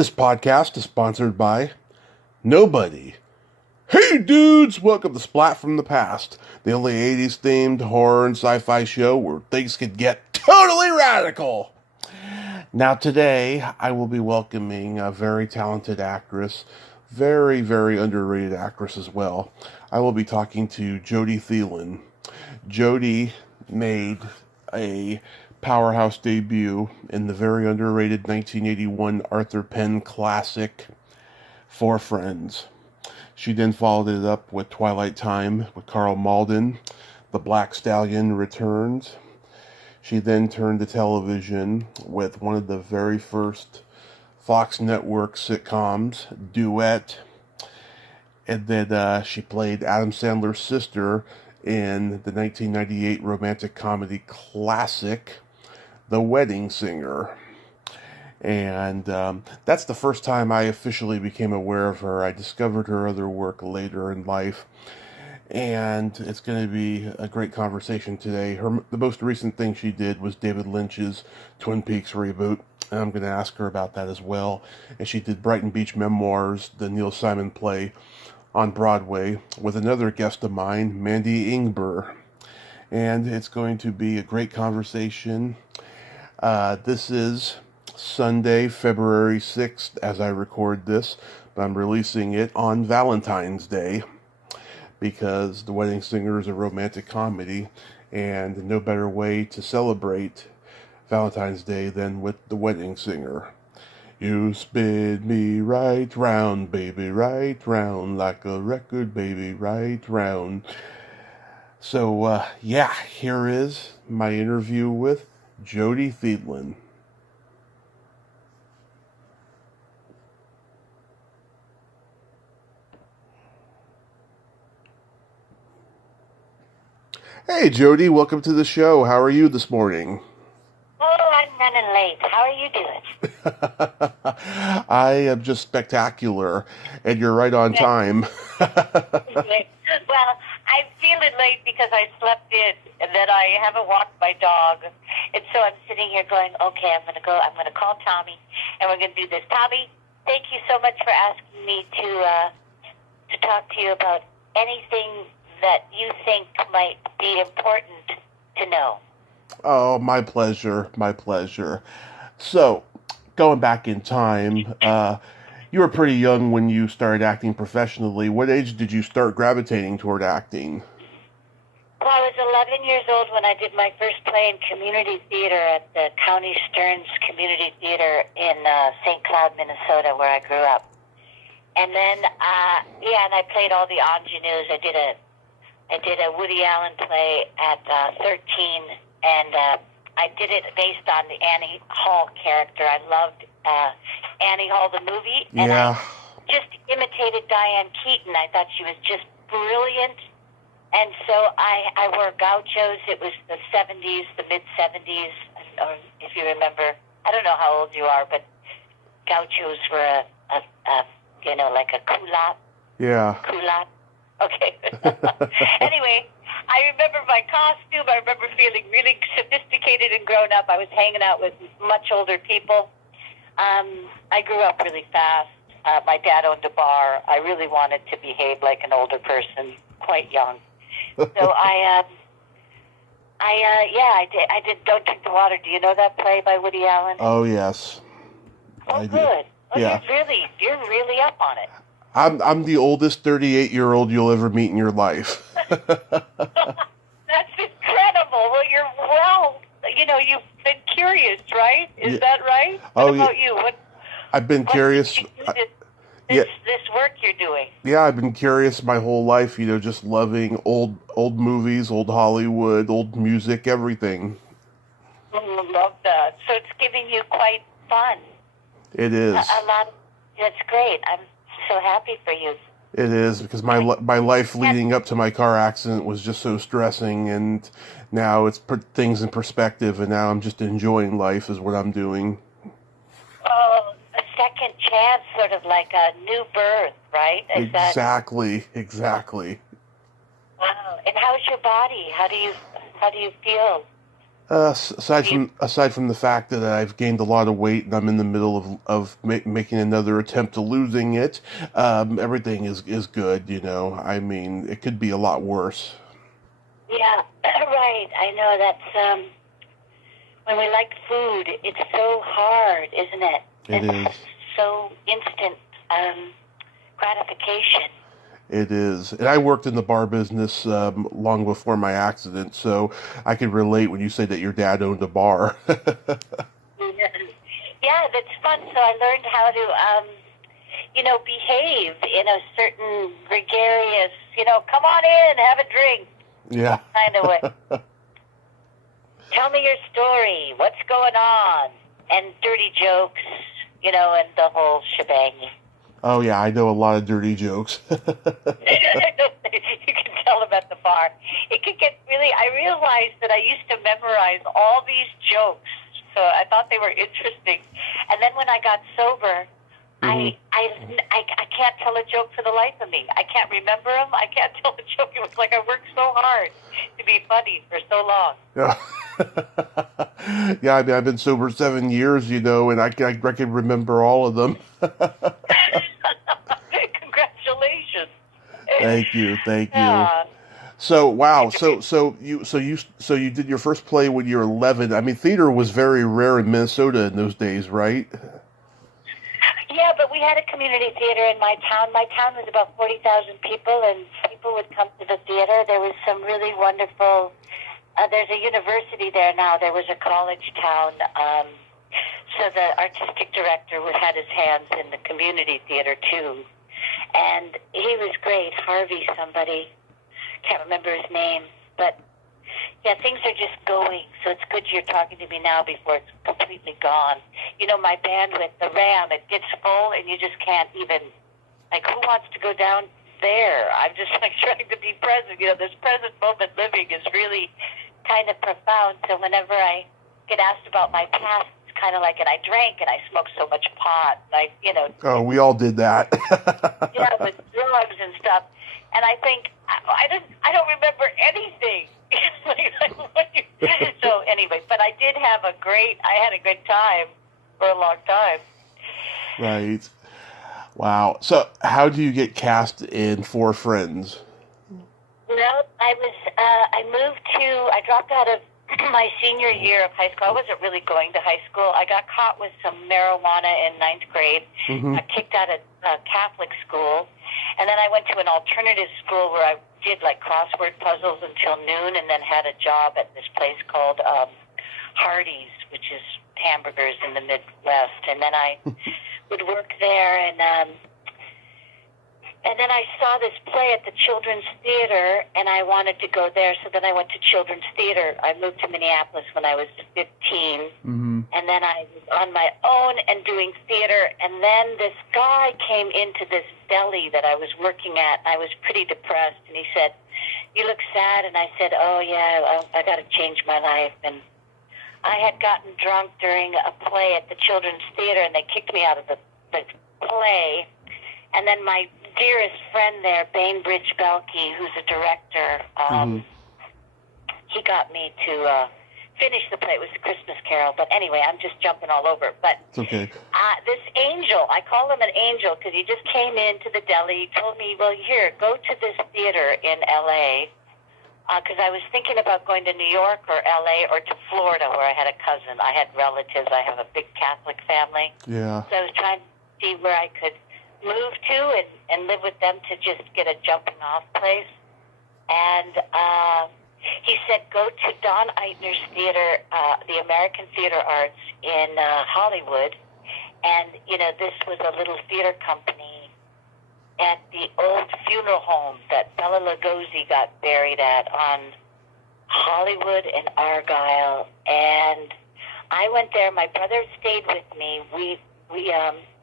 This podcast is sponsored by nobody. Hey dudes, welcome to Splat from the Past, the only 80s themed horror and sci-fi show where things can get totally radical. Now today, I will be welcoming a very talented actress, very, very underrated actress as well. I will be talking to Jody Thielen. Jody made a powerhouse debut in the very underrated 1981 Arthur Penn classic, Four Friends. She then followed it up with Twilight Time with Carl Mauldin, The Black Stallion Returns. She then turned to television with one of the very first Fox Network sitcoms, Duet. And then she played Adam Sandler's sister in the 1998 romantic comedy classic, The Wedding Singer. And that's the first time I officially became aware of her. I discovered her other work later in life. And it's going to be a great conversation today. The most recent thing she did was David Lynch's Twin Peaks reboot. And I'm going to ask her about that as well. And she did Brighton Beach Memoirs, the Neil Simon play on Broadway, with another guest of mine, Mandy Ingber. And it's going to be a great conversation. This is Sunday, February 6th, as I record this, but I'm releasing it on Valentine's Day because The Wedding Singer is a romantic comedy, and no better way to celebrate Valentine's Day than with The Wedding Singer. You spin me right round, baby, right round, like a record, baby, right round. So, here is my interview with Jodi Thielen. Hey, Jody, welcome to the show. How are you this morning? Oh, I'm running late. How are you doing? I am just spectacular, and you're right on time. Well, I'm feeling late because I slept in, and then I haven't walked my dog, and so I'm sitting here going, okay, I'm going to call Tommy, and we're going to do this. Tommy, thank you so much for asking me to talk to you about anything that you think might be important to know. Oh, my pleasure, my pleasure. So, going back in time, you were pretty young when you started acting professionally. What age did you start gravitating toward acting? Well, I was 11 years old when I did my first play in community theater at the County Stearns Community Theater in St. Cloud, Minnesota, where I grew up. And then, and I played all the ingenues. I did a Woody Allen play at 13, and I did it based on the Annie Hall character. I loved Annie Hall, the movie, and I just imitated Diane Keaton. I thought she was just brilliant, and so I wore gauchos. It was the 70s, the mid-70s, or if you remember. I don't know how old you are, but gauchos were like a culotte. Yeah. Culotte. Okay. Anyway, I remember my costume. I remember feeling really sophisticated and grown up. I was hanging out with much older people. I grew up really fast. My dad owned a bar. I really wanted to behave like an older person, quite young. So I did Don't Drink the Water. Do you know that play by Woody Allen? Oh, yes. Oh, good. Well, yeah. You're really up on it. I'm the oldest 38-year-old you'll ever meet in your life. That's incredible. Well, you've been curious, right? Is that right? What about you? I've been curious. This work you're doing. Yeah, I've been curious my whole life, just loving old movies, old Hollywood, old music, everything. I love that. So it's giving you quite fun. It is. A lot. That's great. I'm so happy for you. It is, because my life leading up to my car accident was just so stressing, and now it's put things in perspective, and now I'm just enjoying life is what I'm doing. Oh, a second chance, sort of like a new birth, right? Exactly. Wow. And how's your body? How do you feel? Aside from the fact that I've gained a lot of weight and I'm in the middle of making another attempt to losing it, everything is good. I mean, it could be a lot worse. Yeah, right. I know that's when we like food, it's so hard, isn't it? It is. So instant gratification. It is. And I worked in the bar business long before my accident, so I could relate when you say that your dad owned a bar. Yeah, that's fun. So I learned how to, behave in a certain gregarious, come on in, have a drink. Yeah. Kind of way. Tell me your story. What's going on? And dirty jokes, and the whole shebang. Oh, yeah, I know a lot of dirty jokes. You can tell them at the bar. It could get really, I realized that I used to memorize all these jokes, so I thought they were interesting. And then when I got sober, I can't tell a joke for the life of me. I can't remember them. I can't tell a joke. It was like I worked so hard to be funny for so long. Yeah, I mean, I've been sober 7 years, and I can remember all of them. Congratulations. Thank you. So wow, so you did your first play when you were 11. I mean, theater was very rare in Minnesota in those days, right? Yeah, but we had a community theater in my town. My town was about 40,000 people, and people would come to the theater. There was some really wonderful. There's a university there now. There was a college town. So the artistic director had his hands in the community theater, too. And he was great. Harvey somebody. Can't remember his name. But, yeah, things are just going. So it's good you're talking to me now before it's completely gone. My bandwidth, the RAM, it gets full, and you just can't even, who wants to go down there? I'm just, trying to be present. This present moment living is really kind of profound. So whenever I get asked about my past, it's kind of like, and I drank and I smoked so much pot. Oh, we all did that. Yeah, with drugs and stuff. And I think I don't remember anything. So anyway, but I had a good time for a long time. Right. Wow. So how do you get cast in Four Friends? Well, I dropped out of my senior year of high school. I wasn't really going to high school. I got caught with some marijuana in 9th grade. Mm-hmm. Got kicked out of Catholic school. And then I went to an alternative school where I did crossword puzzles until noon, and then had a job at this place called Hardee's, which is hamburgers in the Midwest. And then I would work there, and then I saw this play at the Children's Theater, and I wanted to go there, so then I went to Children's Theater. I moved to Minneapolis when I was 15, and then I was on my own and doing theater, and then this guy came into this deli that I was working at, and I was pretty depressed, and he said, "You look sad," and I said, "Oh, yeah, I got to change my life," and I had gotten drunk during a play at the Children's Theater, and they kicked me out of the play, and then my dearest friend there, Bainbridge Belkey, who's a director, he got me to finish the play. It was a Christmas Carol, but anyway, I'm just jumping all over. But it's okay. This angel, I call him an angel because he just came into the deli, told me, "Well, here, go to this theater in L.A., because I was thinking about going to New York or L.A. or to Florida, where I had a cousin. I had relatives. I have a big Catholic family. Yeah. So I was trying to see where I could move to and live with them to just get a jumping off place. And he said, go to Don Eitner's theater, the American Theater Arts in Hollywood. And, this was a little theater company at the old funeral home that Bela Lugosi got buried at on Hollywood and Argyle. And I went there. My brother stayed with me. We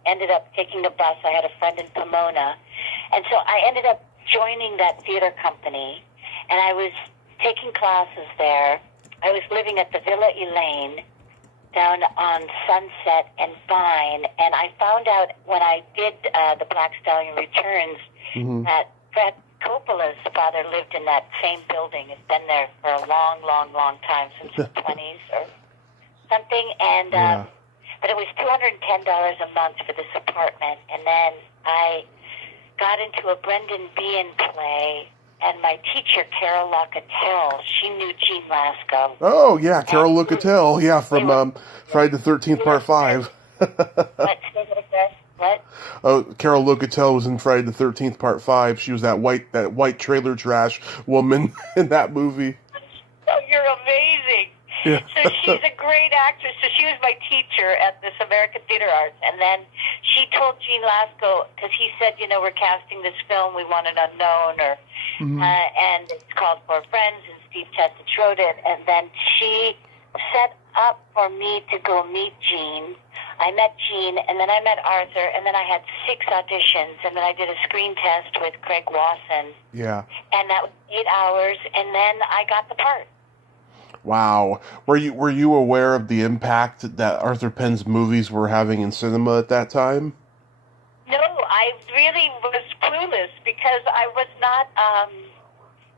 ended up taking the bus. I had a friend in Pomona. And so I ended up joining that theater company, and I was taking classes there. I was living at the Villa Elaine down on Sunset and Vine, and I found out when I did the Black Stallion Returns that Coppola's father lived in that same building. It's been there for a long, long, long time, since the 20s or something. And but it was $210 a month for this apartment. And then I got into a Brendan Behan play, and my teacher, Carol Lucatel, she knew Gene Lasco. Oh, yeah, Carol Lucatel, yeah, from Friday the 13th, Part 5. What? Oh, Carol Lucatel was in Friday the 13th, Part 5. She was that white trailer trash woman in that movie. Oh, you're amazing. Yeah. So she's a great actress. So she was my teacher at this American Theater Arts. And then she told Gene Lasco, because he said, we're casting this film, we want an unknown, and it's called For Friends, and Steve Chestnut wrote it. And then she set up for me to go meet Gene. I met Gene, and then I met Arthur, and then I had 6 auditions, and then I did a screen test with Craig Wasson. Yeah. And that was 8 hours, and then I got the part. Wow. Were you aware of the impact that Arthur Penn's movies were having in cinema at that time? No, I really was clueless, because I was not,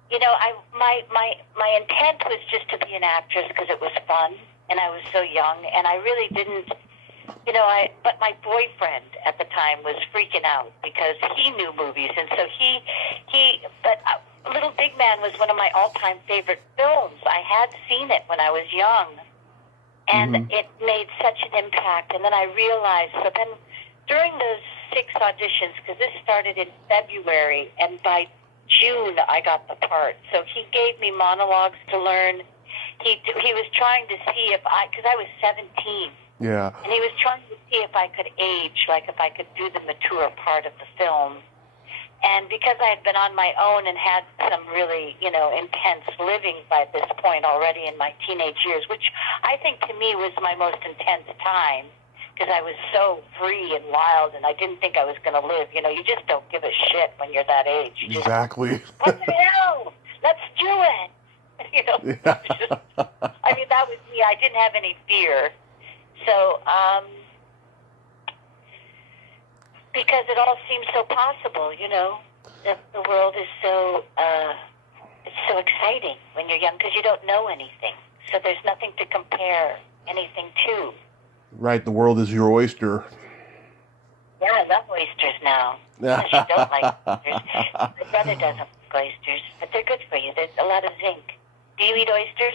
my intent was just to be an actress because it was fun, and I was so young, and I really didn't, but my boyfriend at the time was freaking out because he knew movies, and so Little Big Man was one of my all-time favorite films. I had seen it when I was young, and it made such an impact, and then I realized, so then during those 6 auditions, because this started in February, and by June I got the part, so he gave me monologues to learn. He was trying to see because I was 17. Yeah. And he was trying to see if I could age, like if I could do the mature part of the film. And because I had been on my own and had some really, intense living by this point already in my teenage years, which I think to me was my most intense time, because I was so free and wild, and I didn't think I was going to live. You just don't give a shit when you're that age. Exactly. What the hell? Let's do it. Yeah. I mean, that was me. I didn't have any fear. So, because it all seems so possible, the world is so, it's so exciting when you're young because you don't know anything. So there's nothing to compare anything to. Right, the world is your oyster. Yeah, I love oysters now. Unless you don't like oysters. My brother doesn't like oysters, but they're good for you. There's a lot of zinc. Do you eat oysters?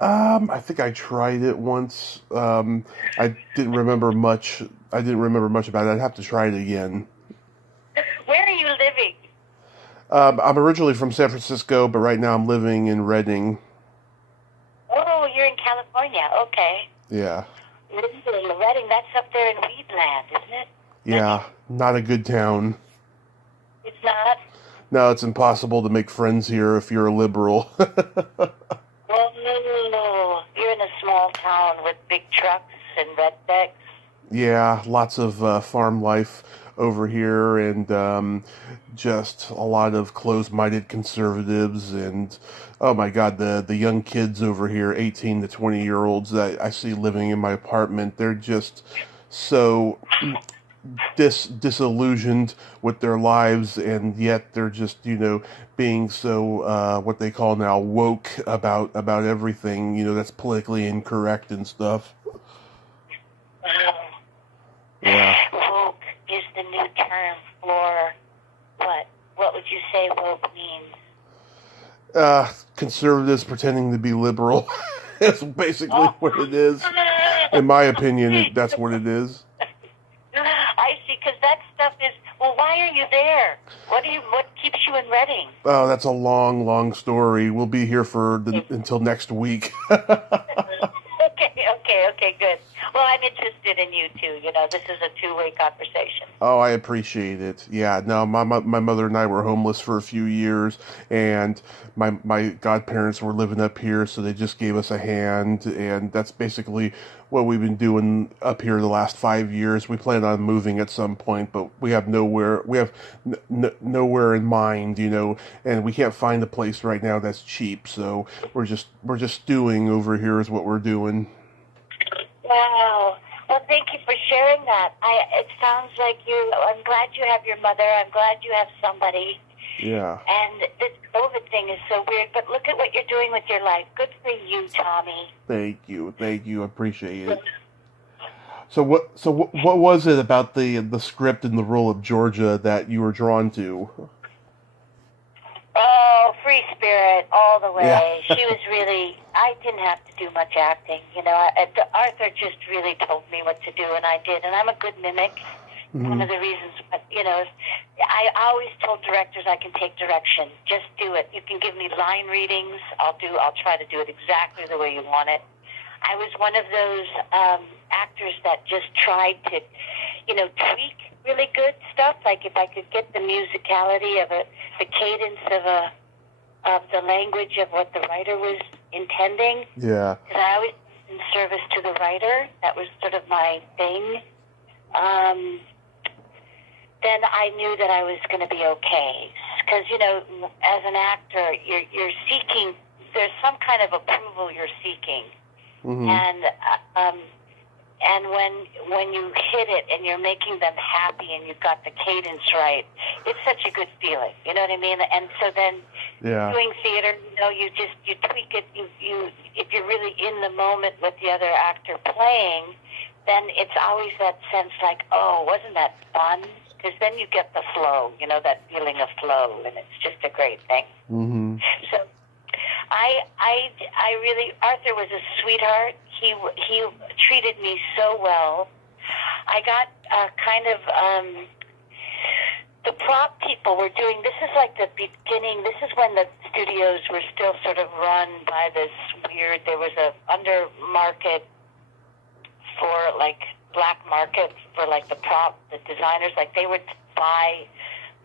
I think I tried it once. I didn't remember much. About it. I'd have to try it again. Where are you living? I'm originally from San Francisco, but right now I'm living in Redding. Oh, you're in California. Okay. Yeah. Redding, that's up there in Weedland, isn't it? Yeah, not a good town. It's not? No, it's impossible to make friends here if you're a liberal. Well, no. You're in a small town with big trucks and rednecks. Yeah, lots of farm life over here, and just a lot of closed-minded conservatives, and oh my God, the young kids over here, 18 to 20-year-olds that I see living in my apartment, they're just so disillusioned with their lives, and yet they're just, being so, what they call now, woke about everything, that's politically incorrect and stuff. Yeah. Woke is the new term for what? What would you say woke means? Conservatives pretending to be liberal. That's basically what it is. In my opinion, that's what it is. I see, because that stuff is, well, why are you there? What keeps you in Redding? Oh, that's a long, long story. We'll be here until next week. Okay, good. Well, I'm interested in you too. This is a two-way conversation. Oh, I appreciate it. Yeah, no, my mother and I were homeless for a few years, and my godparents were living up here, so they just gave us a hand, and that's basically what we've been doing up here the last 5 years. We plan on moving at some point, but we have nowhere in mind, and we can't find a place right now that's cheap, so we're just stewing over here is what we're doing. Wow. Well, thank you for sharing that. It sounds like I'm glad you have your mother. I'm glad you have somebody. Yeah. And this COVID thing is so weird, but look at what you're doing with your life. Good for you, Tommy. Thank you. I appreciate it. So what was it about the script and the role of Georgia that you were drawn to? Oh, free spirit all the way. Yeah. She was really, I didn't have to do much acting. Arthur just really told me what to do, and I did. And I'm a good mimic. Mm-hmm. One of the reasons, I always told directors I can take direction. Just do it. You can give me line readings. I'll try to do it exactly the way you want it. I was one of those actors that just tried to, tweak really good stuff. Like if I could get the musicality of the cadence of the language of what the writer was intending. Yeah. Because I always in service to the writer. That was sort of my thing. Then I knew that I was going to be okay. Because, as an actor, you're seeking, there's some kind of approval you're seeking. Mm-hmm. And when you hit it and you're making them happy and you've got the cadence right, it's such a good feeling. You know what I mean? And so then doing theater, you tweak it. You if you're really in the moment with the other actor playing, then it's always that sense like, oh, wasn't that fun? Because then you get the flow, that feeling of flow, and it's just a great thing. Mm-hmm. So I really, Arthur was a sweetheart. He treated me so well. I got the prop people were doing, this is like the beginning, this is when the studios were still sort of run by this weird, there was a under market for like black market for like the designers, like they would buy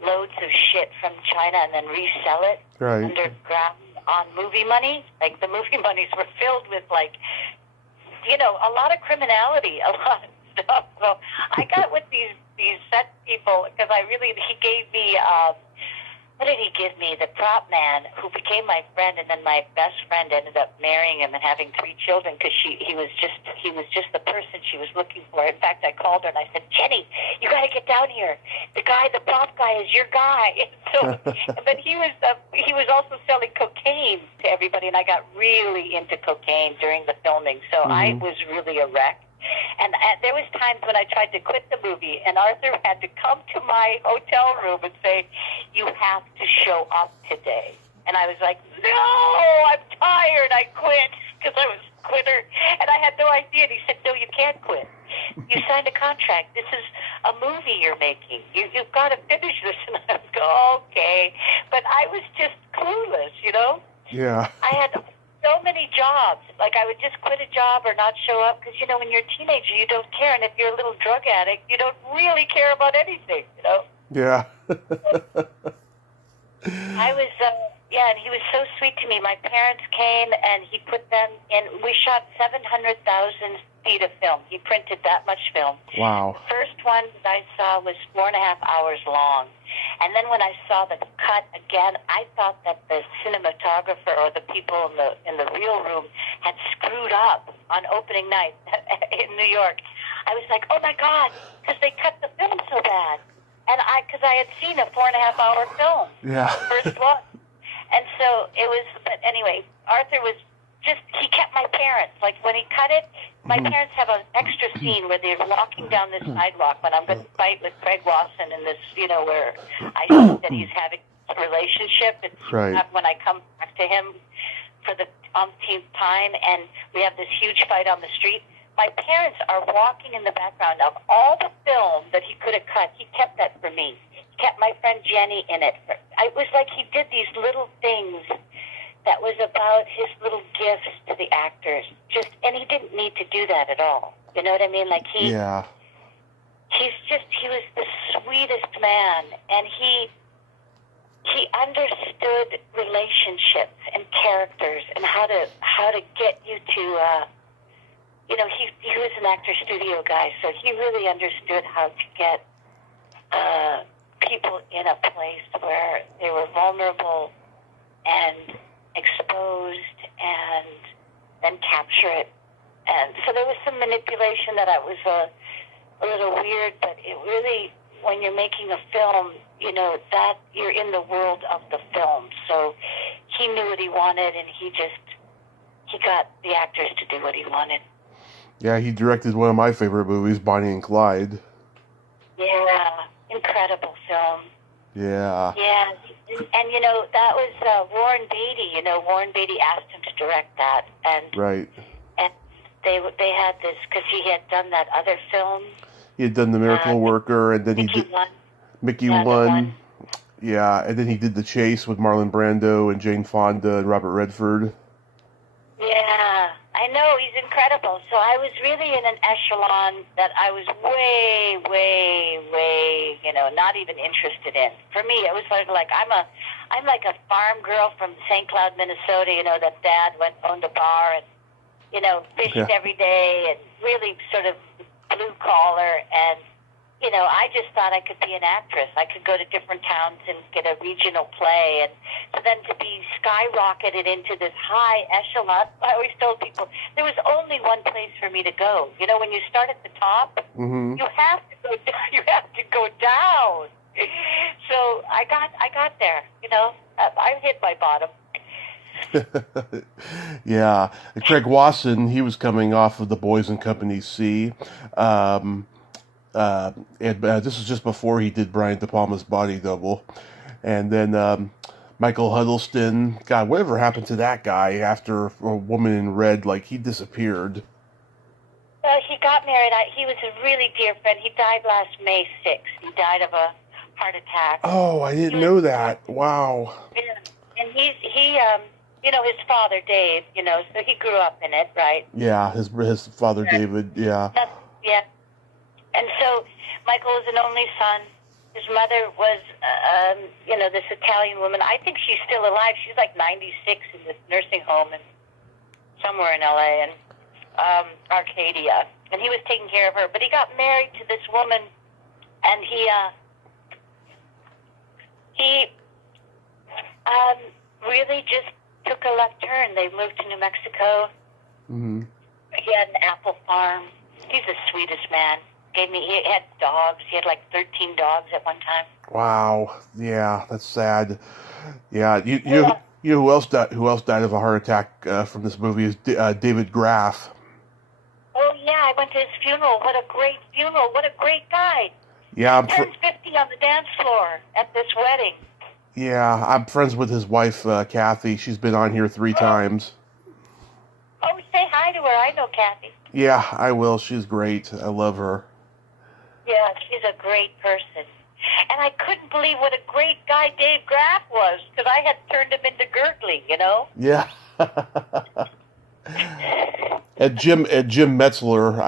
loads of shit from China and then resell it underground on movie money. Like the movie monies were filled with like, a lot of criminality, a lot of stuff. So I got with these set people because he gave me, what did he give me? The prop man who became my friend, and then my best friend ended up marrying him and having 3 children because he was just the person she was looking for. In fact, I called her and I said, Jenny, you got to get down here. The prop guy is your guy. So, but he was also selling cocaine to everybody, and I got really into cocaine during the filming. So I was really a wreck. And there was times when I tried to quit the movie, and Arthur had to come to my hotel room and say, you have to show up today. And I was like, no, I'm tired, I quit, because I was a quitter. And I had no idea. And he said, no, you can't quit. You signed a contract. This is a movie you're making. You've got to finish this. And I was go, okay. But I was just clueless, Yeah. I had so many jobs. Like I would just quit a job or not show up because, when you're a teenager, you don't care. And if you're a little drug addict, you don't really care about anything, Yeah. I was, and he was so sweet to me. My parents came and he put them in. We shot 700,000 feet of film. He printed that much film. Wow. The first one that I saw was 4.5 hours long. And then when I saw the cut again, I thought that the cinematographer or the people in the real room had screwed up on opening night in New York. I was like, oh my God, because they cut the film so bad. And because I had seen a 4.5 hour film, Yeah. the first one. And so it was, but anyway, Arthur was he kept my parents. Like when he cut it, my parents have an extra scene where they're walking down this sidewalk when I'm going to fight with Craig Wasson in this, where I see that he's having a relationship. It's when I come back to him for the umpteenth time, and we have this huge fight on the street. My parents are walking in the background of all the film that he could have cut. He kept that for me. He kept my friend Jenny in it. It was like he did these little things that was about his little gifts to the actors. And he didn't need to do that at all. You know what I mean? Like he was the sweetest man, and he understood relationships and characters and how to get you to, he was an actor studio guy, so he really understood how to get people in a place where they were vulnerable and exposed and then capture it. And so there was some manipulation that I was a little weird, but it really when you're making a film, that you're in the world of the film. So he knew what he wanted, and he got the actors to do what he wanted. Yeah, he directed one of my favorite movies, Bonnie and Clyde. Yeah, incredible film. Yeah. Yeah, and that was Warren Beatty. Warren Beatty asked him to direct that, and Right. And they had this because he had done that other film. He had done The Miracle Worker, and then Mickey he did One. Mickey Yeah, One. Yeah, and then he did The Chase with Marlon Brando and Jane Fonda and Robert Redford. Yeah, I know, he's incredible. So I was really in an echelon that I was way, way, way, not even interested in. For me, it was sort of like I'm like a farm girl from St. Cloud, Minnesota. That dad owned a bar and fished every day and really sort of blue collar. And I just thought I could be an actress. I could go to different towns and get a regional play. And so then to be skyrocketed into this high echelon, I always told people there was only one place for me to go. When you start at the top, Mm-hmm. you have to go down. You have to go down. So I got there. I hit my bottom. Yeah. Craig Wasson, he was coming off of The Boys and Company C. This was just before he did Brian De Palma's Body Double. And then Michael Huddleston, God, whatever happened to that guy after A Woman in Red? Like, he disappeared. He got married. He was a really dear friend. He died last May 6th. He died of a heart attack. Oh, I didn't know that. Wow. Yeah. And he his father, Dave, so he grew up in it, right? Yeah, his father, David, yeah. Yeah. And so Michael was an only son. His mother was, this Italian woman. I think she's still alive. She's like 96 in this nursing home somewhere in L.A. and Arcadia. And he was taking care of her. But he got married to this woman, and he really just took a left turn. They moved to New Mexico. Mm-hmm. He had an apple farm. He's the sweetest man. He had dogs. He had like 13 dogs at one time. Wow. Yeah, that's sad. Yeah, you know who else died of a heart attack from this movie is David Graff. Oh yeah, I went to his funeral. What a great funeral! What a great guy. Yeah, he turns 50 on the dance floor at this wedding. Yeah, I'm friends with his wife, Kathy. She's been on here 3 times. Oh, say hi to her. I know Kathy. Yeah, I will. She's great. I love her. Yeah, she's a great person. And I couldn't believe what a great guy Dave Graff was, because I had turned him into Gurgly, Yeah. And Jim Metzler,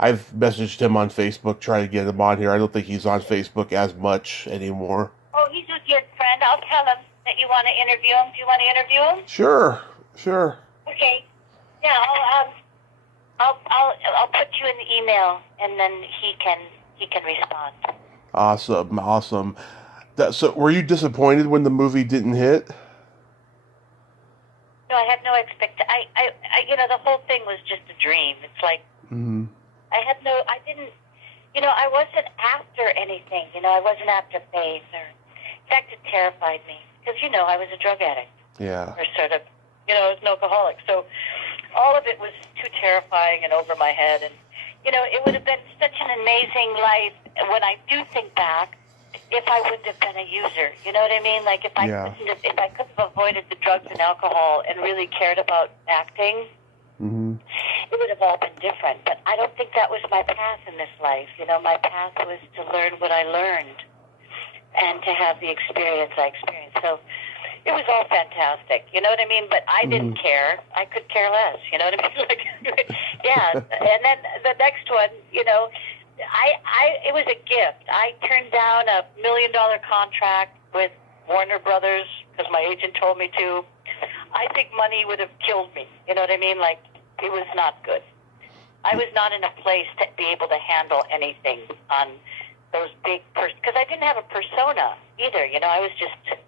I've messaged him on Facebook trying to get him on here. I don't think he's on Facebook as much anymore. Oh, he's a good friend. I'll tell him that you want to interview him. Do you want to interview him? Sure. Okay. Yeah, I'll put you in the email, and then he can respond. Awesome. So, were you disappointed when the movie didn't hit? No, I had no expectation. I the whole thing was just a dream. It's like, Mm-hmm. I wasn't after anything. I wasn't after fame. In fact, it terrified me because, I was a drug addict. Yeah. Or sort of, I was an alcoholic. So all of it was too terrifying and over my head. And, it would have been such an amazing life when I do think back if I wouldn't have been a user. You know what I mean? Like if I could have avoided the drugs and alcohol and really cared about acting, Mm-hmm. it would have all been different. But I don't think that was my path in this life. My path was to learn what I learned and to have the experience I experienced. So it was all fantastic. You know what I mean? But I didn't care. I could care less. You know what I mean? Yeah. And then the next one, it was a gift. I turned down $1 million contract with Warner Brothers because my agent told me to. I think money would have killed me. You know what I mean? Like, it was not good. I was not in a place to be able to handle anything on those big because I didn't have a persona either. I was just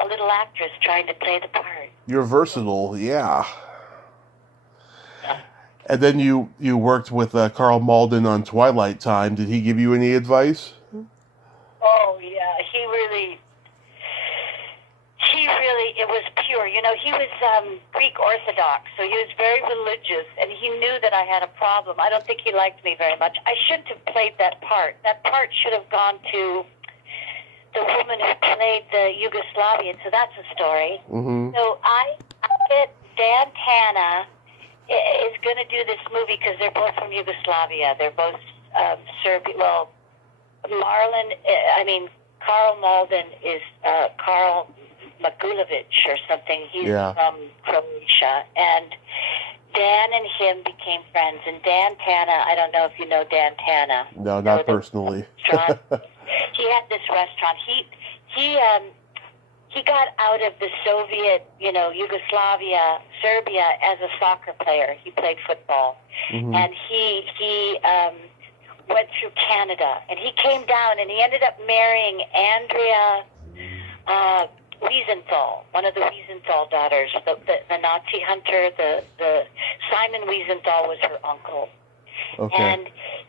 a little actress trying to play the part. You're versatile, yeah. And then you worked with Carl Mauldin on Twilight Time. Did he give you any advice? it was pure. You know, he was Greek Orthodox, so he was very religious, and he knew that I had a problem. I don't think he liked me very much. I shouldn't have played that part. That part should have gone to the woman who played the Yugoslavian, so that's a story. Mm-hmm. So I get Dan Tana is going to do this movie because they're both from Yugoslavia. They're both Serbian. Well, Karl Mauldin is Karl Magulovic or something. He's from Croatia. And Dan and him became friends. And Dan Tana, I don't know if you know Dan Tana. No, not personally. He had this restaurant. He got out of the Soviet, Yugoslavia, Serbia as a soccer player. He played football. Mm-hmm. And he went through Canada. And he came down and he ended up marrying Andrea Wiesenthal, one of the Wiesenthal daughters, the Nazi hunter. The Simon Wiesenthal was her uncle. Okay. And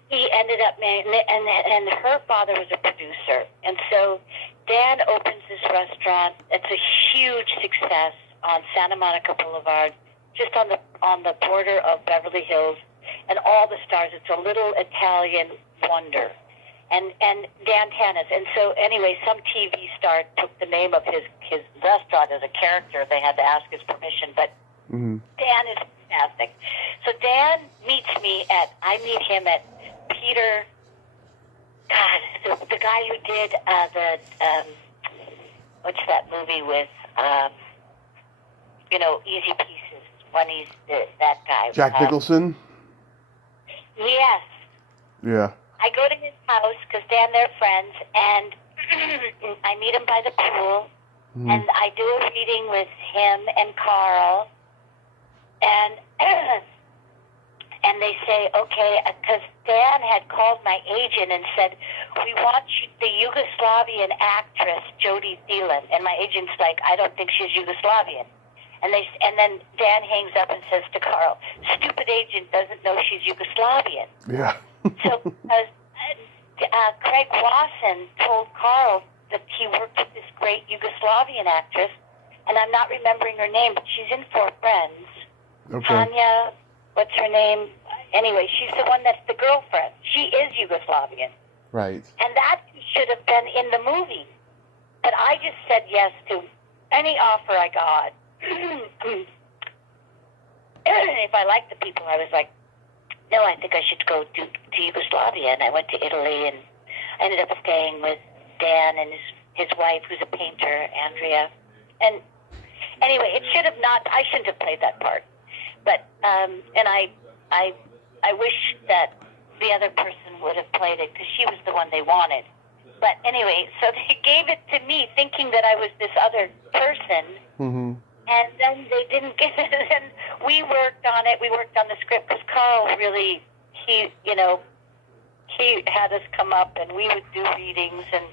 he ended up marrying, and her father was a producer. And so Dan opens this restaurant. It's a huge success on Santa Monica Boulevard, just on the border of Beverly Hills, and all the stars. It's a little Italian wonder. And Dan Tana's. And so anyway, some TV star took the name of his restaurant as a character. They had to ask his permission, but Dan is fantastic. So Dan I meet him at Peter, the guy who did what's that movie with, Easy Pieces, when he's that guy. Jack Nicholson? Yes. Yeah. I go to his house because Dan, they're friends, and I meet him by the pool, and I do a reading with him and Carl, and they say, okay, because Dan had called my agent and said, we want the Yugoslavian actress, Jody Thielen, and my agent's like, I don't think she's Yugoslavian. And then Dan hangs up and says to Carl, stupid agent doesn't know she's Yugoslavian. Yeah. So Craig Wasson told Carl that he worked with this great Yugoslavian actress, and I'm not remembering her name, but she's in Four Friends. Okay. Tanya, what's her name? Anyway, she's the one that's the girlfriend. She is Yugoslavian. Right. And that should have been in the movie. But I just said yes to any offer I got. If I liked the people, I was like, no, I think I should go to Yugoslavia. And I went to Italy, and I ended up staying with Dan and his wife, who's a painter, Andrea. And anyway, I shouldn't have played that part. But, and I wish that the other person would have played it, because she was the one they wanted. But anyway, so they gave it to me thinking that I was this other person. Mm-hmm. And then they didn't get it, and we worked on it. We worked on the script because Carl really, he had us come up, and we would do readings. And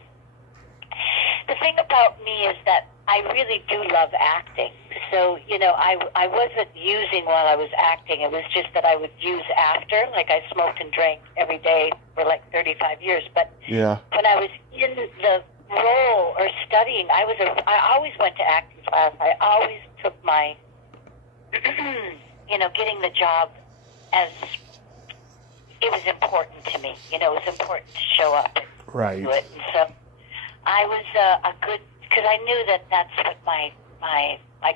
the thing about me is that I really do love acting. So, I wasn't using while I was acting. It was just that I would use after. Like, I smoked and drank every day for like 35 years. But when I was in the role or studying, I always went to acting class. I always took my, getting the job as it was important to me. It was important to show up and do it. And so I was because I knew that that's what my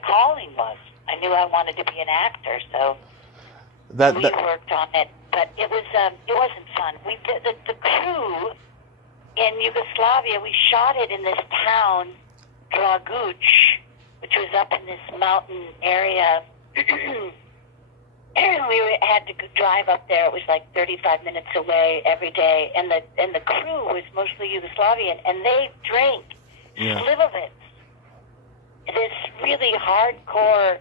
calling was. I knew I wanted to be an actor, so we worked on it. But it wasn't fun. We did the crew in Yugoslavia. We shot it in this town, Draguc, which was up in this mountain area. We had to drive up there. It was like 35 minutes away every day, and the crew was mostly Yugoslavian, and they drank Slivovitz, this really hardcore,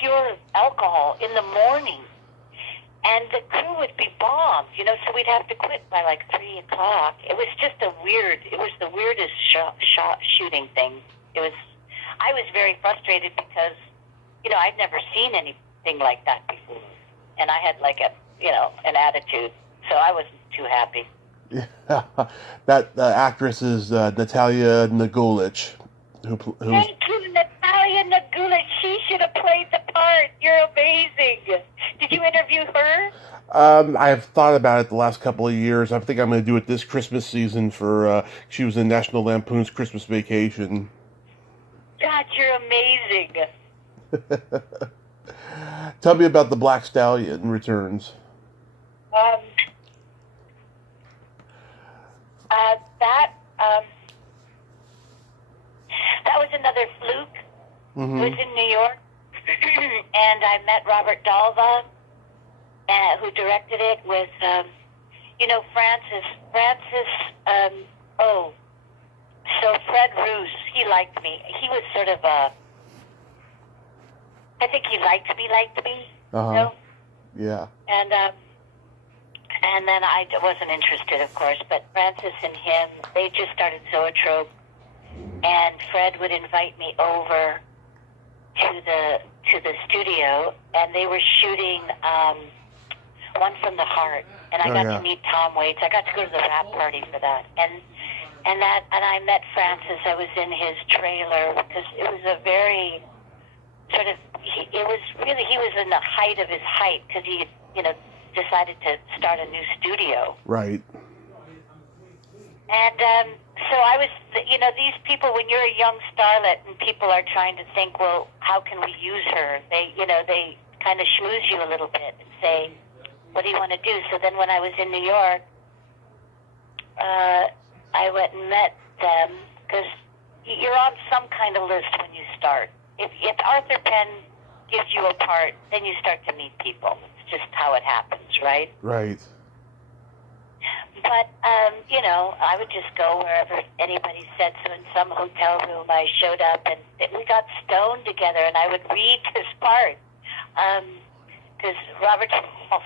pure alcohol in the morning. And the crew would be bombed, so we'd have to quit by like 3 o'clock. It was just the weirdest shooting thing. I was very frustrated because, I'd never seen anything like that before. And I had an attitude, so I wasn't too happy. Yeah, that actress is Natalia Nagulich, who's Thank you, Natalia Nagula. She should have played the part. You're amazing. Did you interview her? I've thought about it the last couple of years. I think I'm going to do it this Christmas season for, she was in National Lampoon's Christmas Vacation. God, you're amazing. Tell me about the Black Stallion Returns. That was another fluke. Mm-hmm. It was in New York, and I met Robert Dalva, who directed it with, Francis. So Fred Roos, he liked me. He was sort of I think he liked me. Uh-huh. Yeah. And then I wasn't interested, of course, but Francis and him, they just started Zoetrope, and Fred would invite me over to the studio, and they were shooting One from the Heart, and I got to meet Tom Waits. I got to go to the wrap party for that, and I met Francis. I was in his trailer because it was a very sort of he was in the height of his height because he decided to start a new studio. Right. And so I was, these people, when you're a young starlet and people are trying to think, well, how can we use her? They kind of schmooze you a little bit and say, what do you want to do? So then when I was in New York, I went and met them because you're on some kind of list when you start. If Arthur Penn gives you a part, then you start to meet people. It's just how it happens, right? Right. But, I would just go wherever anybody said. So in some hotel room, I showed up, and we got stoned together, and I would read his part. Because Robert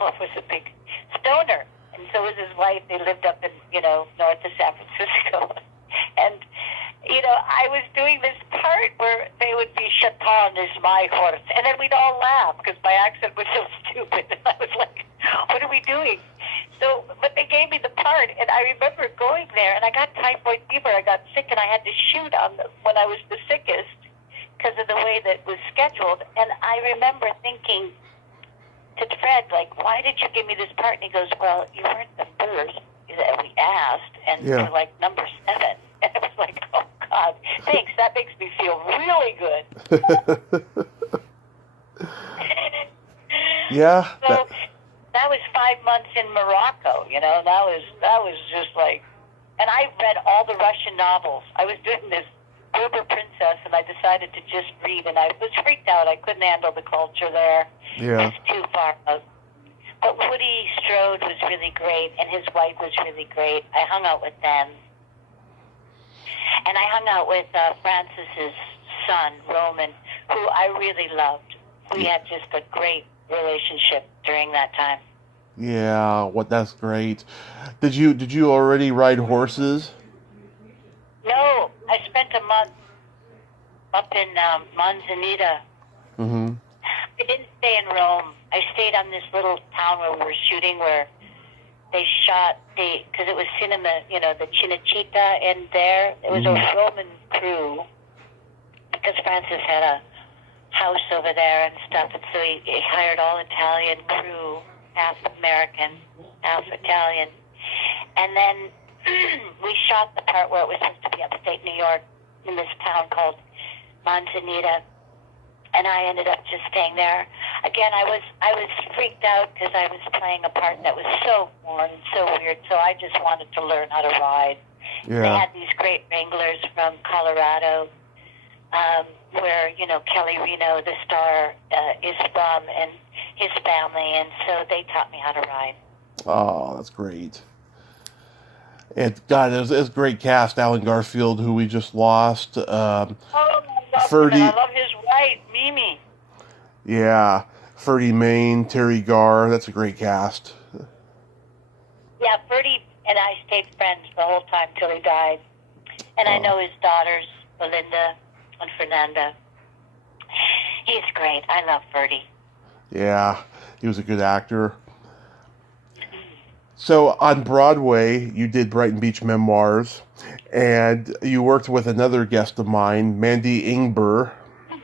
was a big stoner, and so was his wife. They lived up in, north of San Francisco. And, I was doing this part where they would be, Chaton is my horse. And then we'd all laugh because my accent was so stupid. And I was like, what are we doing? So, but they gave me the part, and I remember going there, and I got typhoid fever. I got sick, and I had to shoot when I was the sickest because of the way that it was scheduled. And I remember thinking to Fred, like, why did you give me this part? And he goes, well, you weren't the first that we asked, and you're like number 7. And I was like, oh, God, thanks. That makes me feel really good. Yeah. So that was 5 months in Morocco, that was just like, and I read all the Russian novels. I was doing this Berber Princess, and I decided to just read, and I was freaked out. I couldn't handle the culture there. Yeah. It's too far out. But Woody Strode was really great, and his wife was really great. I hung out with them. And I hung out with Francis's son, Roman, who I really loved. We had just a great relationship during that time. Yeah, that's great. Did you already ride horses? No, I spent a month up in Manzanita. Mm-hmm. I didn't stay in Rome. I stayed on this little town where we were shooting, where they shot because it was cinema, the Cinecittà, and there it was a Roman crew because Francis had a house over there and stuff, and so he hired all Italian crew, half American, half Italian, and then we shot the part where it was supposed to be upstate New York in this town called Manzanita, and I ended up just staying there. Again, I was freaked out because I was playing a part that was so foreign, so weird, so I just wanted to learn how to ride. Yeah. They had these great wranglers from Colorado, where, Kelly Reno, the star, is from, and his family, and so they taught me how to ride. Oh, that's great. And God, it was a great cast. Alan Garfield, who we just lost. I love Ferdy. him, and I love his wife, Mimi. Yeah, Ferdy Main, Terry Garr. That's a great cast. Yeah, Ferdy and I stayed friends the whole time till he died. And I know his daughters, Belinda and Fernanda. He's great. I love Ferdy. Yeah, he was a good actor. So on Broadway, you did Brighton Beach Memoirs, and you worked with another guest of mine, Mandy Ingber. Oh,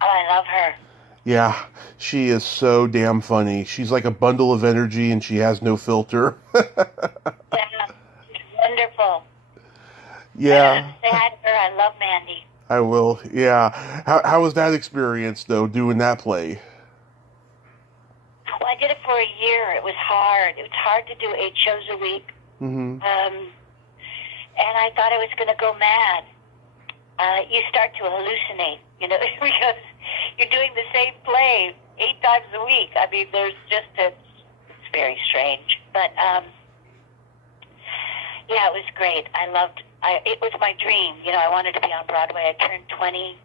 I love her. Yeah, she is so damn funny. She's like a bundle of energy, and she has no filter. Yeah, she's wonderful. Yeah, Say hi to her. I love Mandy. I will. Yeah. How was that experience, though, doing that play? Well, I did it for a year. It was hard. It was hard to do 8 shows a week. Mm-hmm. And I thought I was going to go mad. You start to hallucinate, because you're doing the same play 8 times a week. I mean, it's very strange. But, yeah, it was great. It was my dream. I wanted to be on Broadway. I turned 21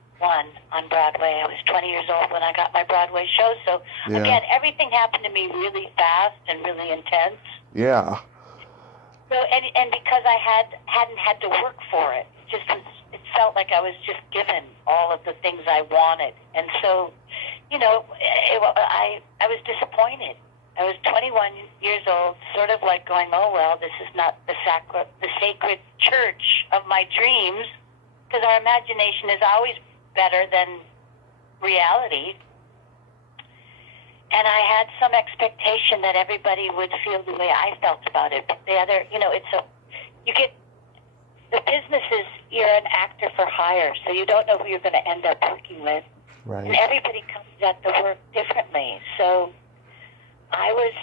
on Broadway. I was 20 years old when I got my Broadway show. So, Again, everything happened to me really fast and really intense. Yeah. So, and because I hadn't had to work for it, it felt like I was just given all of the things I wanted. And so, I was disappointed. I was 21 years old, sort of like going, oh, well, this is not the sacred church of my dreams, because our imagination is always better than reality. And I had some expectation that everybody would feel the way I felt about it. But the other, the business is, you're an actor for hire, so you don't know who you're going to end up working with. Right. And everybody comes at the work differently. So I was,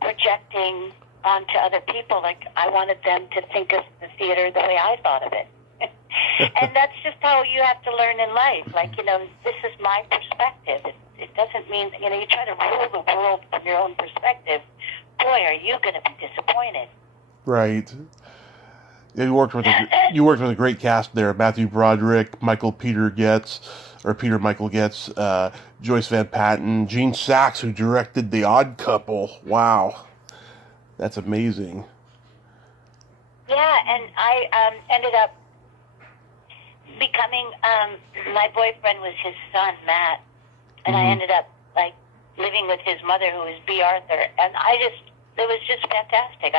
projecting onto other people, like I wanted them to think of the theater the way I thought of it. And that's just how you have to learn in life. Like, this is my perspective. It doesn't mean, you try to rule the world from your own perspective. Boy, are you going to be disappointed. Right. You worked with a great cast there. Matthew Broderick, Peter Michael Getz, Joyce Van Patten, Gene Sachs, who directed The Odd Couple. Wow. That's amazing. Yeah, and I ended up becoming, my boyfriend was his son, Matt, and I ended up, living with his mother, who was B. Arthur, and it was just fantastic.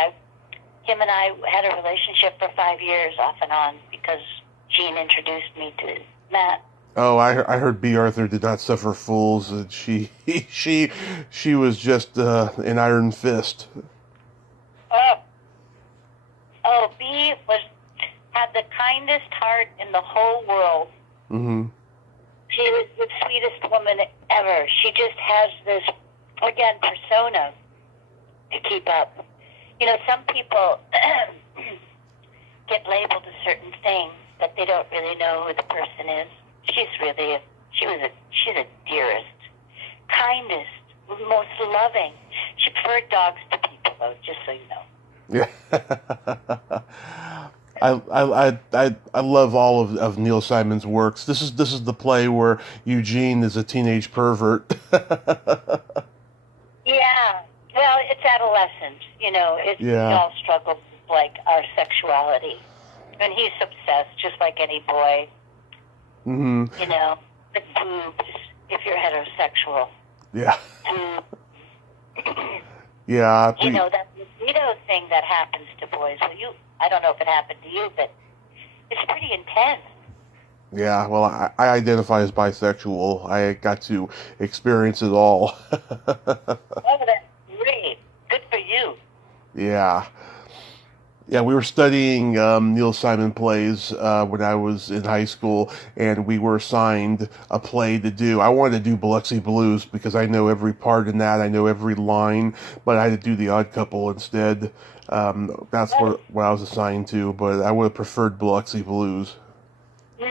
Him and I had a relationship for 5 years off and on because Gene introduced me to Matt. Oh, I heard B. Arthur did not suffer fools. And she was just an iron fist. B had the kindest heart in the whole world. Mm-hmm. She was the sweetest woman ever. She just has this, again, persona to keep up. Some people get labeled a certain thing, but they don't really know who the person is. She's a dearest, kindest, most loving. She preferred dogs to people, though, just so you know. Yeah. I love all of Neil Simon's works. This is the play where Eugene is a teenage pervert. Yeah. Well, it's adolescent, we all struggle with, our sexuality. And he's obsessed, just like any boy. Mm-hmm. The boobs, if you're heterosexual. Yeah. Yeah. That libido thing that happens to boys. Well, I don't know if it happened to you, but it's pretty intense. Yeah, well, I identify as bisexual. I got to experience it all. Oh, that's great. Good for you. Yeah. Yeah, we were studying Neil Simon plays when I was in high school, and we were assigned a play to do. I wanted to do Biloxi Blues because I know every part in that. I know every line, but I had to do The Odd Couple instead. That's what I was assigned to, but I would have preferred Biloxi Blues. So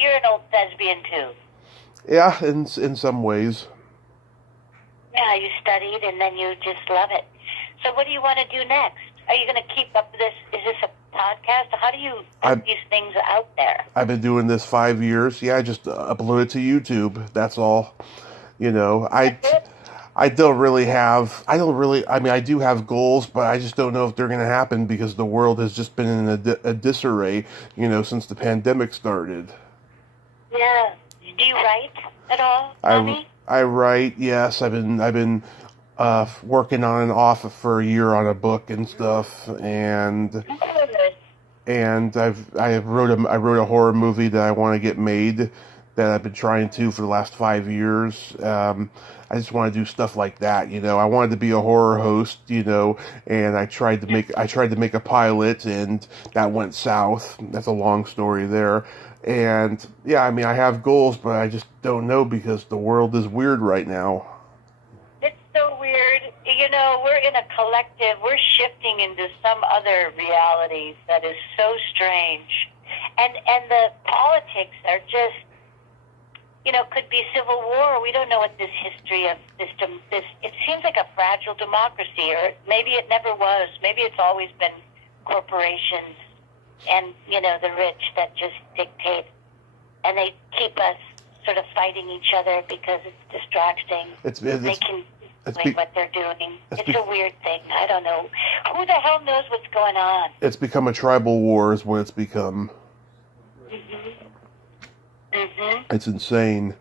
you're an old thespian, too? Yeah, in some ways. Yeah, you studied, and then you just love it. So what do you want to do next? Are you going to keep up this? Is this a podcast? How do you put these things out there? I've been doing this 5 years. Yeah, I just upload it to YouTube. That's all. I don't really have, I do have goals, but I just don't know if they're going to happen because the world has just been in a disarray, since the pandemic started. Yeah. Do you write at all, Tommy? I write. Yes, I've been working on and off for a year on a book and stuff, and I wrote a horror movie that I want to get made that I've been trying to for the last 5 years. I just want to do stuff like that, you know. I wanted to be a horror host, you know, and I tried to make a pilot, and that went south. That's a long story there. And yeah, I mean, I have goals, but I just don't know because the world is weird right now. It's so weird. You know, we're in a collective, we're shifting into some other reality that is so strange. And the politics are just, you know, could be civil war. We don't know what this history of this, it seems like a fragile democracy, or maybe it never was. Maybe it's always been corporations and, you know, the rich that just dictate, and they keep us sort of fighting each other because it's distracting. They can explain what they're doing. It's a weird thing. I don't know. Who the hell knows what's going on? It's become a tribal war is what it's become. It's insane.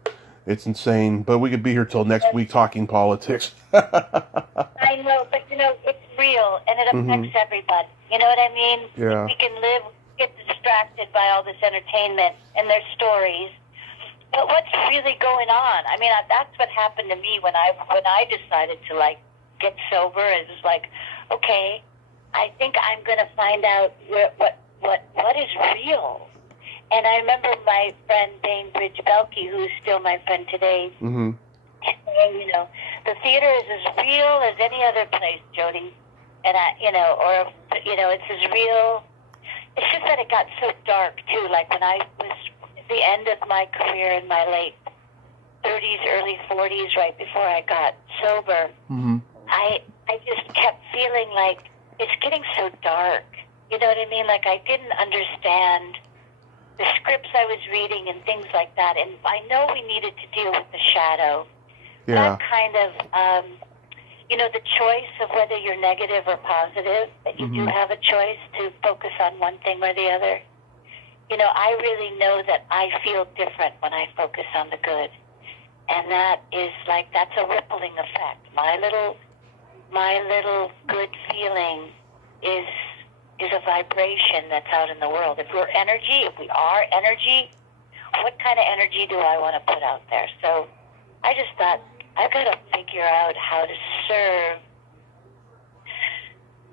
It's insane. But we could be here till next week talking politics. I know, but you know, it's real and it affects everybody. You know what I mean? Yeah. We can get distracted by all this entertainment and their stories. But what's really going on? I mean, that's what happened to me when I decided to like get sober. It was like, okay, I think I'm going to find out what is real. And I remember my friend Bainbridge Belkey, who's still my friend today, saying, you know, the theater is as real as any other place, Jody. And it's as real. It's just that it got so dark too. Like when I was at the end of my career in my late 30s, early 40s, right before I got sober, I just kept feeling like it's getting so dark. You know what I mean? Like I didn't understand the scripts I was reading and things like that. And I know we needed to deal with the shadow. Yeah. That kind of, you know, the choice of whether you're negative or positive, that you do have a choice to focus on one thing or the other. You know, I really know that I feel different when I focus on the good. And that is like, that's a rippling effect. My little good feeling is a vibration that's out in the world. If we are energy, what kind of energy do I want to put out there? So I just thought, I've got to figure out how to serve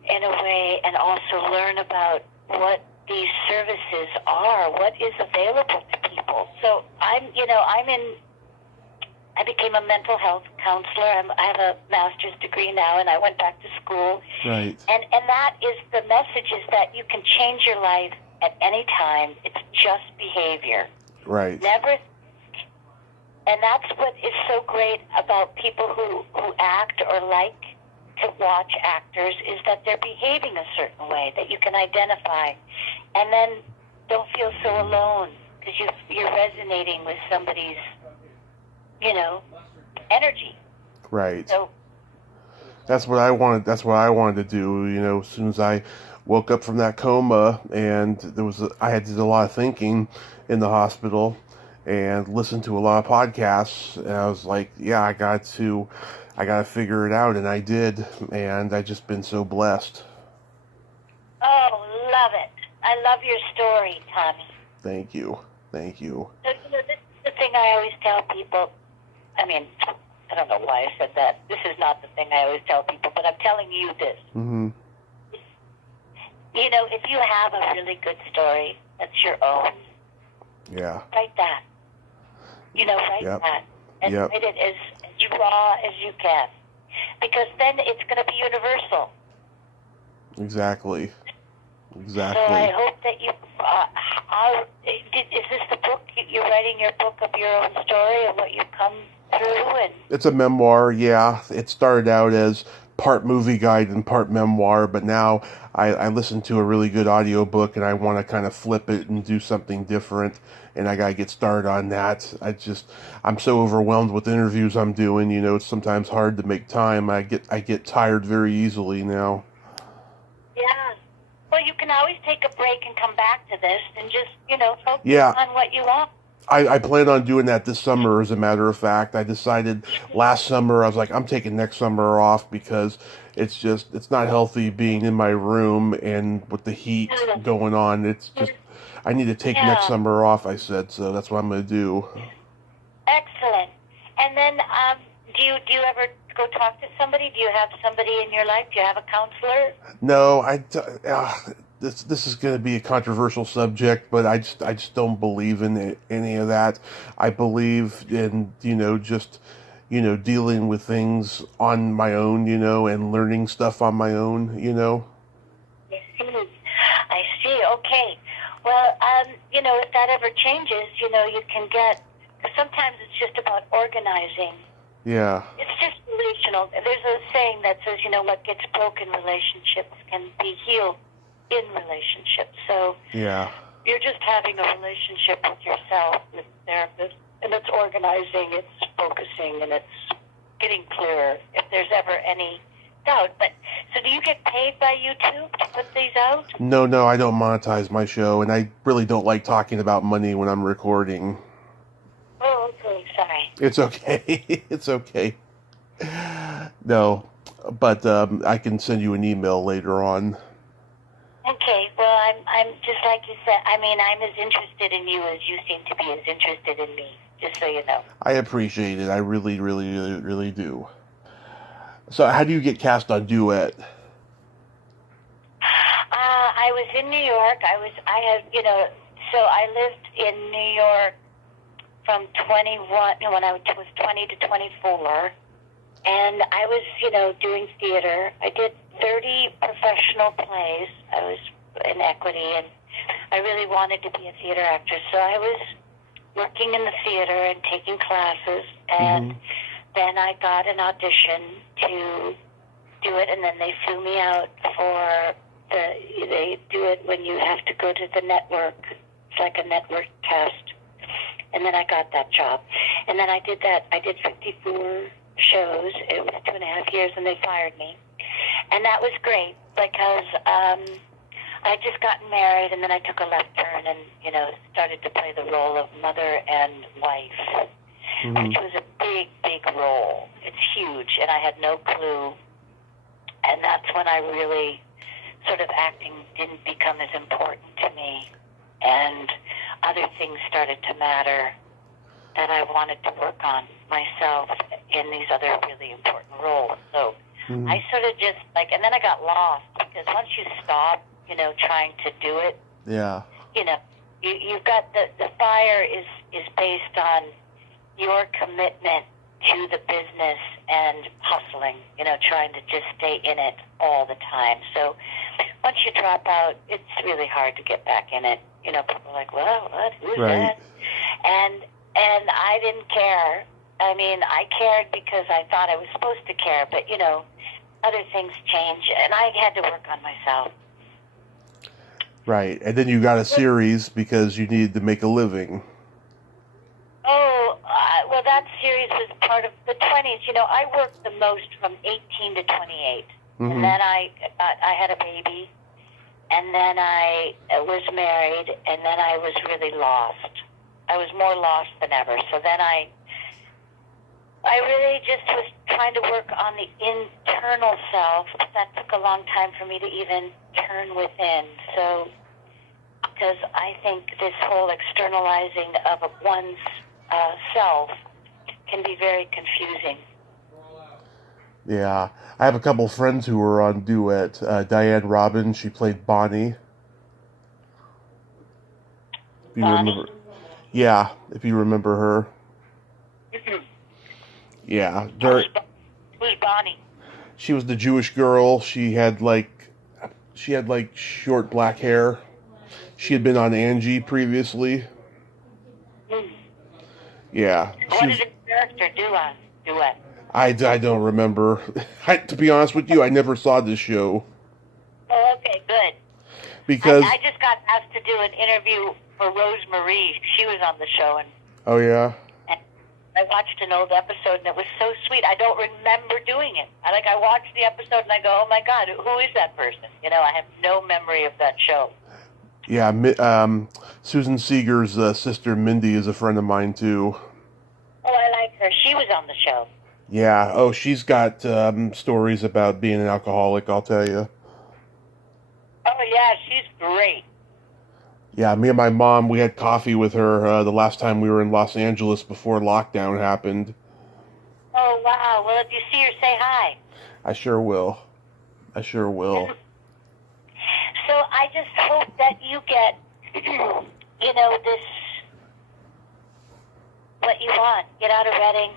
in a way and also learn about what these services are, what is available to people. So I became a mental health counselor. I have a master's degree now, and I went back to school. Right. And that is the message, is that you can change your life at any time. It's just behavior. Right. Never. And that's what is so great about people who act or like to watch actors, is that they're behaving a certain way that you can identify. And then don't feel so alone because you're resonating with somebody's, you know, energy. Right. So that's what I wanted to do, you know, as soon as I woke up from that coma, and I had to do a lot of thinking in the hospital and listened to a lot of podcasts, and I was like, yeah, I got to figure it out, and I did, and I've just been so blessed. Oh, love it. I love your story, Tommy. Thank you. So, you know, this is the thing I always tell people. I mean, I don't know why I said that. This is not the thing I always tell people, but I'm telling you this. You know, if you have a really good story that's your own, write that. You know, write that. And write it as raw as you can. Because then it's going to be universal. Exactly. So I hope that you... is this the book? You're writing your book of your own story and what you've come through? And it's a memoir, yeah. It started out as part movie guide and part memoir, but now I listen to a really good audiobook and I want to kind of flip it and do something different, and I got to get started on that. I'm so overwhelmed with interviews I'm doing, you know, it's sometimes hard to make time. I get tired very easily now. Yeah. Well, you can always take a break and come back to this and just, you know, focus on what you want. I plan on doing that this summer, as a matter of fact. I decided last summer, I was like, I'm taking next summer off because it's not healthy being in my room and with the heat going on. It's just, I need to take next Yeah. summer off, I said, so that's what I'm going to do. Excellent. And then, do you ever go talk to somebody? Do you have somebody in your life? Do you have a counselor? No, this is going to be a controversial subject, but I just don't believe in any of that. I believe in, just, dealing with things on my own, and learning stuff on my own, I see. Okay. Well, if that ever changes, you can get. Sometimes it's just about organizing. Yeah. It's just relational. There's a saying that says, what gets broken relationships can be healed in relationships. So Yeah. you're just having a relationship with yourself, with the therapist, and it's organizing, it's focusing, and it's getting clearer if there's ever any doubt. But so do you get paid by YouTube to put these out? No, I don't monetize my show, and I really don't like talking about money when I'm recording. Oh, okay. Sorry. It's okay. It's okay. No, but I can send you an email later on. Okay, well, I'm just like you said. I mean, I'm as interested in you as you seem to be as interested in me. Just so you know. I appreciate it. I really, really, really, really do. So, how do you get cast on Duet? I was in New York. So I lived in New York from 21 when I was 20 to 24, and I was, doing theater. I did 30 professional plays. I was in equity, and I really wanted to be a theater actress. So I was working in the theater and taking classes, and then I got an audition to do it, and then they flew me out for they do it when you have to go to the network. It's like a network test. And then I got that job. And then I did that. I did 54 shows. It was 2.5 years, and they fired me. And that was great because I had just gotten married, and then I took a left turn and, started to play the role of mother and wife, which was a big, big role. It's huge, and I had no clue. And that's when I really sort of acting didn't become as important to me. And other things started to matter that I wanted to work on myself in these other really important roles. So I sort of just and then I got lost because once you stop, trying to do it, you've got the fire is based on your commitment to the business and hustling, trying to just stay in it all the time. So once you drop out, it's really hard to get back in it. People are like, what? Who's that? And I didn't care. I mean, I cared because I thought I was supposed to care, but, other things change, and I had to work on myself. Right, and then you got a series because you needed to make a living. Oh, well, that series was part of the 20s. I worked the most from 18 to 28, and then I had a baby. And then I was married, and then I was really lost. I was more lost than ever. So then I really just was trying to work on the internal self. That took a long time for me to even turn within. So, because I think this whole externalizing of one's self can be very confusing. Yeah, I have a couple friends who were on Duet. Diane Robbins, she played Bonnie. If you remember, yeah, if you remember her. Yeah, Who's Bonnie? She was the Jewish girl. She had short black hair. She had been on Angie previously. Yeah. What did the character do on Duet? I don't remember. To be honest with you, I never saw this show. Oh, okay, good. Because I just got asked to do an interview for Rosemarie. She was on the show, and oh yeah. And I watched an old episode, and it was so sweet. I don't remember doing it. I watched the episode, and I go, "Oh my God, who is that person?" I have no memory of that show. Yeah, Susan Seeger's sister Mindy is a friend of mine too. Oh, I like her. She was on the show. Yeah. Oh, she's got stories about being an alcoholic, I'll tell you. Oh, yeah, she's great. Yeah, me and my mom, we had coffee with her the last time we were in Los Angeles before lockdown happened. Oh, wow. Well, if you see her, say hi. I sure will. I sure will. So I just hope that you get, this, what you want. Get out of Reading.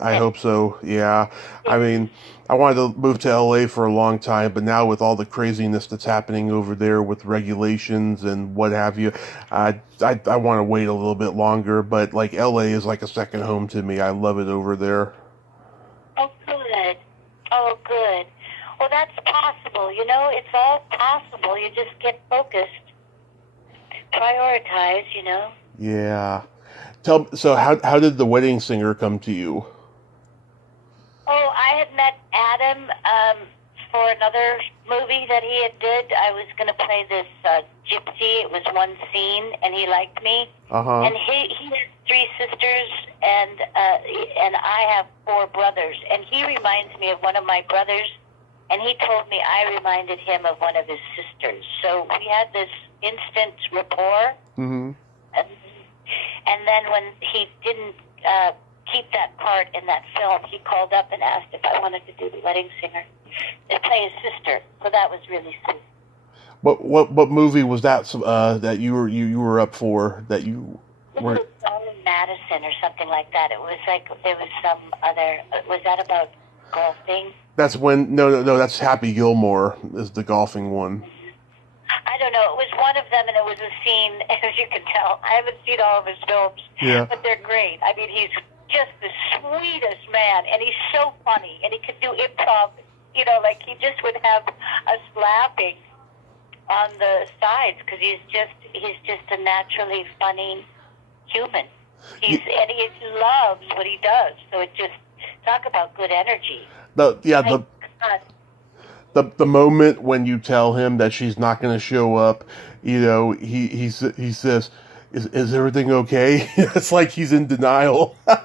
I hope so, yeah. I mean, I wanted to move to LA for a long time, but now with all the craziness that's happening over there with regulations and what have you, I want to wait a little bit longer, but like LA is like a second home to me. I love it over there. Oh, good. Oh, good. Well, that's possible. It's all possible. You just get focused. Prioritize, Yeah. So how did The Wedding Singer come to you? Oh, I had met Adam for another movie that he had did. I was going to play this gypsy. It was one scene, and he liked me. Uh-huh. And he has 3 sisters, and I have 4 brothers. And he reminds me of one of my brothers, and he told me I reminded him of one of his sisters. So we had this instant rapport. Mm-hmm. And then when he didn't keep that part in that film, he called up and asked if I wanted to do The Wedding Singer and play his sister. So that was really sweet. What movie was that that you were up for that you were? It was Madison or something like that. It was like there was some other. Was that about golfing? That's when no. That's Happy Gilmore is the golfing one. I don't know. It was one of them, and it was a scene, as you can tell. I haven't seen all of his films, but they're great. I mean, he's just the sweetest man, and he's so funny, and he could do improv. Like he just would have us laughing on the sides because he's just a naturally funny human. And he loves what he does. So it just talk about good energy. The moment when you tell him that she's not going to show up, he says, "Is everything okay?" It's like he's in denial. Yeah,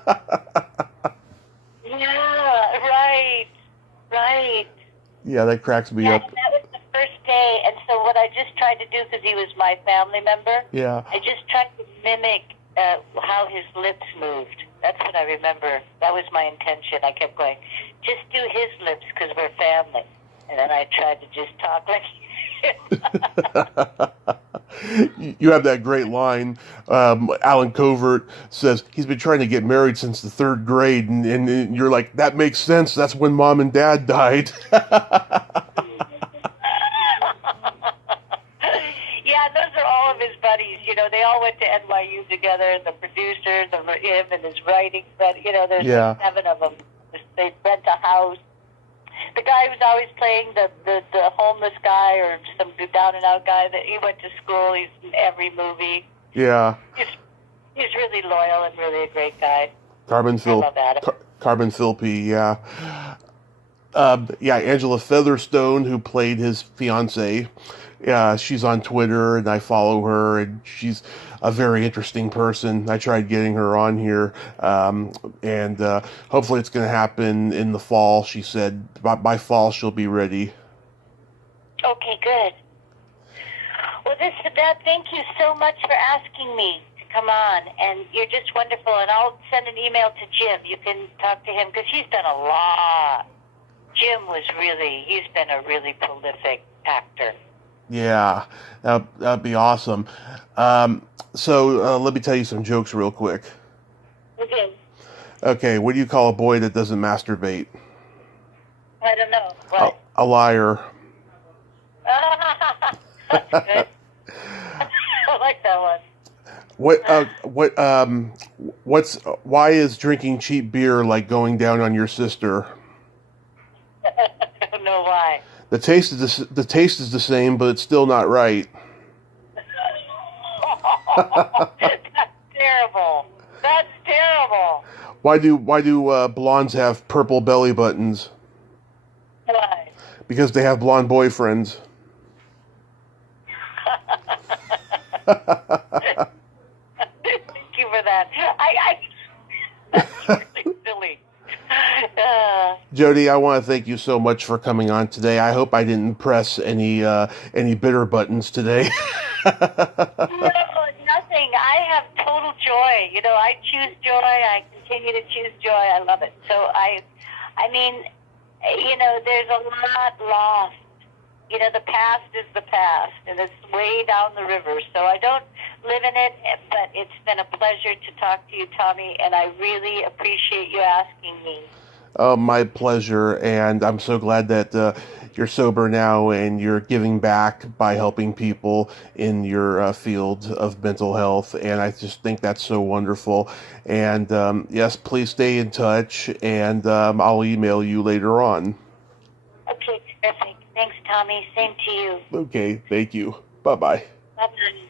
right. Yeah, that cracks me up. That was the first day, and so what I just tried to do, because he was my family member, I just tried to mimic how his lips moved. That's what I remember. That was my intention. I kept going, just do his lips because we're family. And then I tried to just talk like You have that great line. Alan Covert says he's been trying to get married since the 3rd grade, and you're like, that makes sense. That's when Mom and Dad died. Yeah, those are all of his buddies. They all went to NYU together. The producer, him, and his writing. But there's 7 of them. They rent a house. The guy who's always playing the homeless guy or some down and out guy, that he went to school. He's in every movie. Yeah. He's really loyal and really a great guy. Carbon Philpy, yeah. Angela Featherstone, who played his fiancée. She's on Twitter, and I follow her, and she's a very interesting person. I tried getting her on here, and hopefully it's going to happen in the fall. She said by fall she'll be ready. Okay, good. Well, thank you so much for asking me to come on, and you're just wonderful, and I'll send an email to Jim. You can talk to him, because he's done a lot. Jim he's been a really prolific actor. Yeah, that'd be awesome. So let me tell you some jokes real quick. Okay, what do you call a boy that doesn't masturbate? I don't know. What? A liar. That's good. I like that one. Why is drinking cheap beer like going down on your sister? I don't know why. The taste is the same, but it's still not right. That's terrible. Why do blondes have purple belly buttons? Why? Because they have blonde boyfriends. Thank you for that. That's really silly. Jody, I want to thank you so much for coming on today. I hope I didn't press any bitter buttons today. No, nothing. I have total joy. You know, I choose joy. I continue to choose joy. I love it. So I mean, you know, there's a lot lost. You know, the past is the past, and it's way down the river. So I don't live in it, but it's been a pleasure to talk to you, Tommy, and I really appreciate you asking me. My pleasure, and I'm so glad that you're sober now and you're giving back by helping people in your field of mental health, and I just think that's so wonderful. And yes, please stay in touch, and I'll email you later on. Okay, terrific. Thanks, Tommy. Same to you. Okay, thank you. Bye-bye. Bye-bye.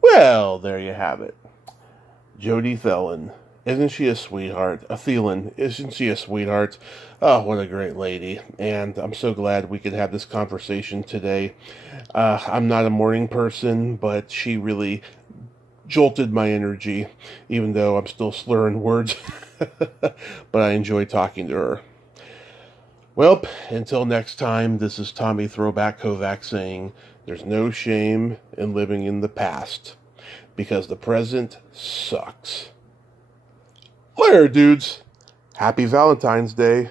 Well, there you have it. Jodi Thelen. Isn't she a sweetheart? A Thielen. Isn't she a sweetheart? Oh, what a great lady. And I'm so glad we could have this conversation today. I'm not a morning person, but she really jolted my energy, even though I'm still slurring words. But I enjoy talking to her. Well, until next time, this is Tommy Throwback Kovac saying, there's no shame in living in the past, because the present sucks. Later, dudes. Happy Valentine's Day.